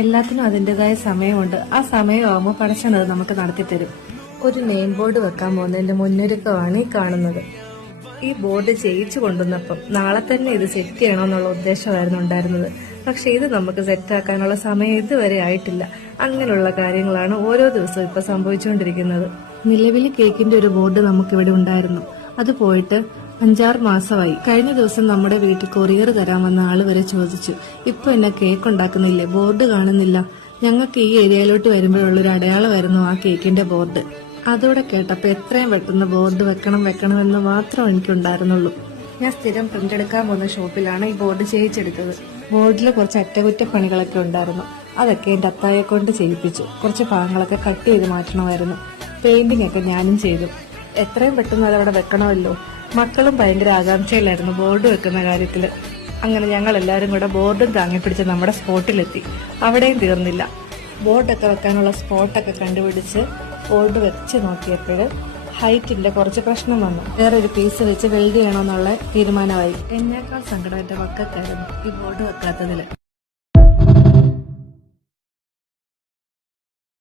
എല്ലാത്തിനും അതിൻ്റെതായ സമയമുണ്ട്. ആ സമയമാകുമ്പോൾ പടച്ചത് നമുക്ക് നടത്തിത്തരും. ഒരു നെയിം ബോർഡ് വെക്കാൻ പോകുന്നതിന്റെ മുന്നൊരുക്കമാണ് ഈ കാണുന്നത്. ഈ ബോർഡ് ചെയ്യിച്ചു കൊണ്ടുവന്നപ്പം നാളെ തന്നെ ഇത് സെറ്റ് ചെയ്യണമെന്നുള്ള ഉദ്ദേശമായിരുന്നു ഉണ്ടായിരുന്നത്. പക്ഷെ ഇത് നമുക്ക് സെറ്റാക്കാനുള്ള സമയം ഇതുവരെ ആയിട്ടില്ല. അങ്ങനെയുള്ള കാര്യങ്ങളാണ് ഓരോ ദിവസവും ഇപ്പൊ സംഭവിച്ചുകൊണ്ടിരിക്കുന്നത്. നിലവിൽ കേക്കിന്റെ ഒരു ബോർഡ് നമുക്കിവിടെ ഉണ്ടായിരുന്നു. അത് പോയിട്ട് 5-6 മാസമായി. കഴിഞ്ഞ ദിവസം നമ്മുടെ വീട്ടിൽ കൊറിയർ തരാൻ വന്ന ആള് വരെ ചോദിച്ചു, ഇപ്പൊ എന്നെ കേക്ക് ഉണ്ടാക്കുന്നില്ലേ, ബോർഡ് കാണുന്നില്ല. ഞങ്ങൾക്ക് ഈ ഏരിയയിലോട്ട് വരുമ്പോഴുള്ളൊരു അടയാളമായിരുന്നു ആ കേക്കിന്റെ ബോർഡ്. അതോടെ കേട്ടപ്പോ എത്രയും പെട്ടെന്ന് ബോർഡ് വെക്കണമെന്ന് മാത്രം എനിക്കുണ്ടായിരുന്നുള്ളൂ. ഞാൻ സ്ഥിരം പ്രിന്റ് എടുക്കാൻ പോകുന്ന ഷോപ്പിലാണ് ഈ ബോർഡ് ചെയ്യിച്ചെടുത്തത്. ബോർഡിൽ കുറച്ച് അറ്റകുറ്റപ്പണികളൊക്കെ ഉണ്ടായിരുന്നു. അതൊക്കെ എന്റെ അത്തായെ കൊണ്ട് ചെയ്യിപ്പിച്ചു. കുറച്ച് ഭാഗങ്ങളൊക്കെ കട്ട് ചെയ്ത് മാറ്റണമായിരുന്നു. പെയിന്റിംഗ് ഒക്കെ ഞാനും ചെയ്തു. എത്രയും പെട്ടെന്ന് അതവിടെ വെക്കണമല്ലോ. മക്കളും ഭയങ്കര ആകാംക്ഷയിലായിരുന്നു ബോർഡ് വെക്കുന്ന കാര്യത്തില്. അങ്ങനെ ഞങ്ങൾ എല്ലാവരും കൂടെ ബോർഡും താങ്ങിപ്പിടിച്ച് നമ്മുടെ സ്പോട്ടിലെത്തി. അവിടെയും തീർന്നില്ല. ബോർഡൊക്കെ വെക്കാനുള്ള സ്പോട്ടൊക്കെ കണ്ടുപിടിച്ച് ബോർഡ് വെച്ച് നോക്കിയപ്പോൾ ഹൈറ്റിന്റെ കുറച്ച് പ്രശ്നം വന്നു. വേറൊരു പീസ് വെച്ച് വെൽഡ് ചെയ്യണമെന്നുള്ള തീരുമാനമായി. എന്നേക്കാൾ സങ്കടം എന്റെ മക്കൾക്കായിരുന്നു ഈ ബോർഡ് വെക്കാത്തതില്.